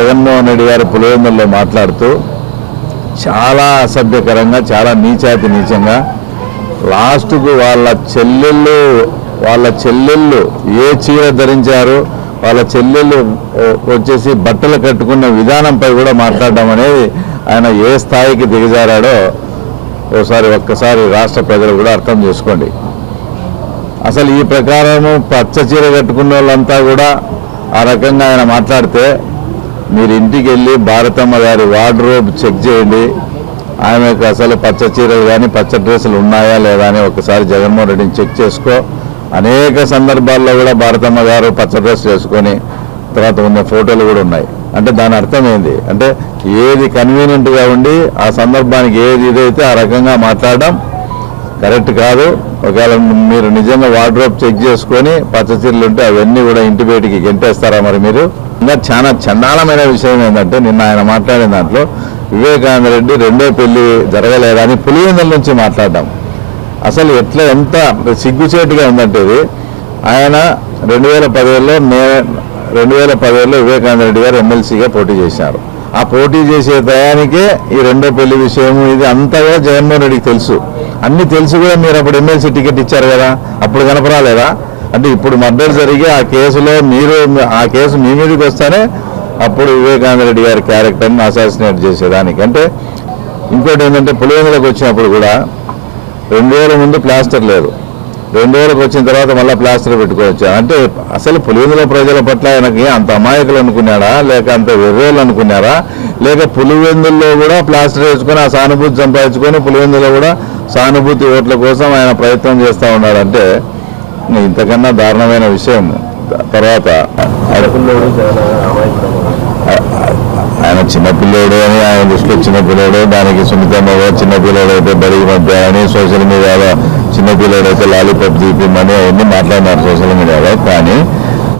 జగన్మోహన్ రెడ్డి గారు పులివెందుల్లో మాట్లాడుతూ చాలా అసభ్యకరంగా చాలా నీచాతి నీచంగా లాస్ట్కు వాళ్ళ చెల్లెళ్ళు వాళ్ళ చెల్లెళ్ళు ఏ చీర ధరించారు వాళ్ళ చెల్లెళ్ళు వచ్చేసి బట్టలు కట్టుకున్న విధానంపై కూడా మాట్లాడడం అనేది ఆయన ఏ స్థాయికి దిగజారాడో ఒకసారి ఒక్కసారి రాష్ట్ర ప్రజలు కూడా అర్థం చేసుకోండి. అసలు ఈ ప్రకారము పచ్చ చీర కట్టుకున్న వాళ్ళంతా కూడా ఆ రకంగా ఆయన మాట్లాడితే మీరు ఇంటికి వెళ్ళి భారతమ్మ గారి వార్డ్రోబ్ చెక్ చేయండి. ఆమెకు అసలు పచ్చ చీరలు కానీ పచ్చ డ్రెస్సులు ఉన్నాయా లేదా అని ఒకసారి జగన్మోహన్ రెడ్డిని చెక్ చేసుకో. అనేక సందర్భాల్లో కూడా భారతమ్మ గారు పచ్చ డ్రెస్ వేసుకొని తర్వాత ఉన్న ఫోటోలు కూడా ఉన్నాయి. అంటే దాని అర్థం ఏంది? అంటే ఏది కన్వీనియంట్గా ఉండి ఆ సందర్భానికి ఏది ఇదైతే ఆ రకంగా మాట్లాడడం కరెక్ట్ కాదు. ఒకవేళ మీరు నిజంగా వార్డ్రోబ్ చెక్ చేసుకొని పచ్చచీరలు ఉంటే అవన్నీ కూడా ఇంటి బయటికి గెంటేస్తారా మరి మీరు? ఇంకా చాలా చండాలమైన విషయం ఏంటంటే నిన్న ఆయన మాట్లాడిన దాంట్లో వివేకానంద రెడ్డి రెండో పెళ్ళి జరగలేదని పులివెందుల నుంచి మాట్లాడడం. అసలు ఎట్లా ఎంత సిగ్గుచేటుగా ఉందంటే ఇది. ఆయన రెండు వేల పదివేలో మే రెండు వేల పదిహేడులో వివేకానంద రెడ్డి గారు ఎమ్మెల్సీగా పోటీ చేశారు. ఆ పోటీ చేసే టయానికే ఈ రెండో పెళ్ళి విషయము ఇది అంతగా జగన్మోహన్ రెడ్డికి తెలుసు. అన్ని తెలిసి కూడా మీరు అప్పుడు ఎమ్మెల్సీ టికెట్ ఇచ్చారు కదా అప్పుడు కనపరాలేదా? అంటే ఇప్పుడు మర్డర్ జరిగి ఆ కేసులో మీరు ఆ కేసు మీ మీదకి వస్తేనే అప్పుడు వివేకానంద రెడ్డి గారి క్యారెక్టర్ని అసాసినేట్ చేసేదానికి. అంటే ఇంకోటి ఏంటంటే పులివెందులకు వచ్చినప్పుడు కూడా రెండు వేల ముందు ప్లాస్టర్ లేదు. రెండు వేలకు వచ్చిన తర్వాత మళ్ళీ ప్లాస్టర్ పెట్టుకోవచ్చు. అంటే అసలు పులివెందుల ప్రజల పట్ల ఆయనకి అంత అమాయకులు అనుకున్నాడా? లేక అంత వెర్రోళ్ళు అనుకున్నారా? లేక పులివెందుల్లో కూడా ప్లాస్టర్ వేసుకొని ఆ సానుభూతి సంపాదించుకొని పులివెందులో కూడా సానుభూతి ఓట్ల కోసం ఆయన ప్రయత్నం చేస్తూ ఉన్నాడంటే ఇంతకన్నా దారుణమైన విషయం. తర్వాత ఆయన చిన్నపిల్లోడు అని ఆయన దృష్టిలో చిన్నపిల్లోడు దానికి సున్నితమ్మగా చిన్నపిల్లోడు అయితే బడికి మధ్య అని సోషల్ మీడియాలో చిన్నపిల్లోడు అయితే లాలీపాప్ తీపిమ్మని అవన్నీ మాట్లాడినారు సోషల్ మీడియాలో కానీ